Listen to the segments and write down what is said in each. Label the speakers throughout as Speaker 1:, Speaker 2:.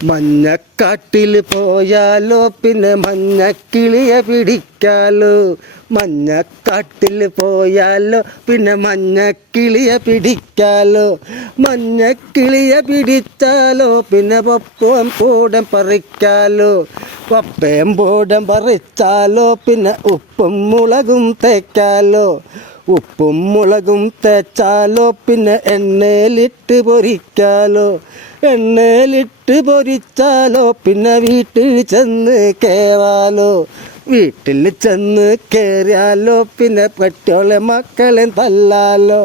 Speaker 1: മഞ്ഞക്കാട്ടിൽ പോയാലോ പിന്നെ മഞ്ഞക്കിളിയെ പിടിക്കാലോ. മഞ്ഞക്കാട്ടിൽ പോയാലോ പിന്നെ മഞ്ഞക്കിളിയെ പിടിക്കാലോ. മഞ്ഞക്കിളിയെ പിടിച്ചാലോ പിന്നെ പപ്പും പൂടം പറിക്കാലോ. പപ്പയും പൂടം പറിച്ചാലോ പിന്നെ ഉപ്പും മുളകും തേക്കാലോ. ഉപ്പും മുളകും തേച്ചാലോ പിന്നെ എണ്ണയിലിട്ട് പൊരിക്കാലോ. എണ്ണയിലിട്ട് പൊരിച്ചാലോ പിന്നെ വീട്ടിൽ ചെന്ന് കയറാലോ വീട്ടിൽ ചെന്ന് കയറിയാലോ പിന്നെ പെട്ടോളെ മക്കളെ തല്ലാലോ.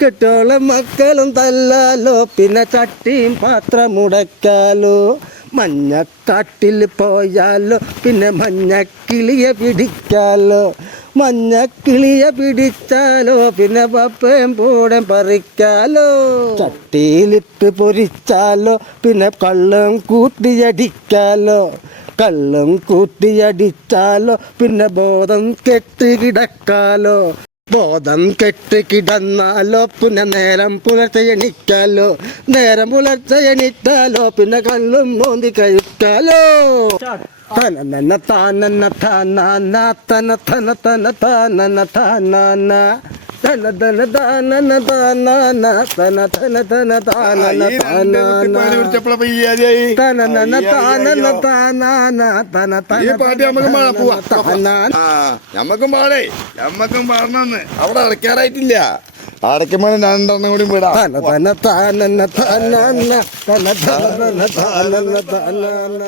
Speaker 1: കെട്ടോളെ മക്കളും തല്ലാലോ പിന്നെ ചട്ടിയും പാത്രം മുടക്കാലോ മഞ്ഞക്കാട്ടിൽ പോയാലോ പിന്നെ മഞ്ഞക്കിളിയെ പിടിക്കാലോ. മഞ്ഞക്കിളിയെ പിടിച്ചാലോ പിന്നെ പപ്പയും പൂടം പറിക്കാലോ. ചട്ടിയിലിട്ട് പൊരിച്ചാലോ പിന്നെ കള്ളും കൂട്ടിയടിക്കാലോ കള്ളും കൂട്ടിയടിച്ചാലോ പിന്നെ ബോധം കെട്ടി കിടക്കാലോ. ബോധം കെട്ട് കിടന്നാലോ പിന്നെ നേരം പുലർച്ചെ എണിക്കാലോ നേരം പുലർച്ചെ എണിറ്റാലോ പിന്നെ കള്ളും മോന്തി കഴിക്കാലോ തനന താനന താനാന തന തന തന താനന താനാന തന തന താനാന തന തന തന താനന താനാന തനന താനന താനാന തന തന
Speaker 2: ഈ പാട്ട് നമുക്ക് ഞമ്മക്കും പാടേ. ഞമ്മക്കും പാടണമെന്ന് അവിടെ അടയ്ക്കാറായിട്ടില്ല. അടയ്ക്കുമ്പോൾ രണ്ടെണ്ണം കൂടി വിടാം.
Speaker 1: തന തന താനാന തന തന തന താനന താനാന